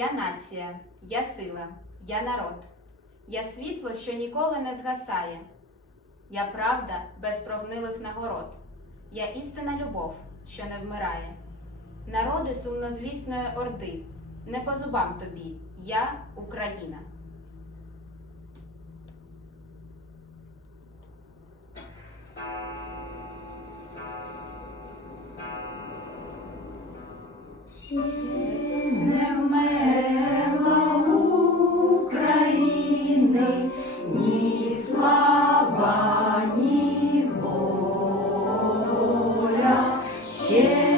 Я нація, я сила, я народ. Я світло, що ніколи не згасає. Я правда без прогнилих нагород. Я істина любов, що не вмирає. Народи сумнозвісної орди, не по зубам тобі, я Україна. Сіре Yeah.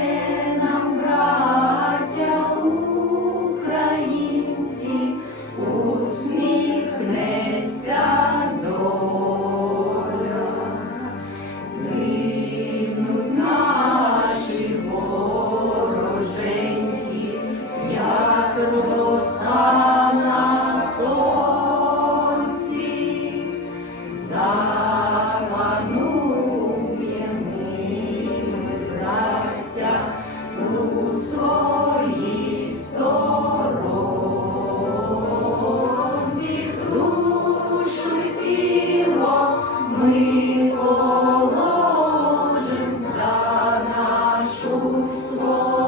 Oh.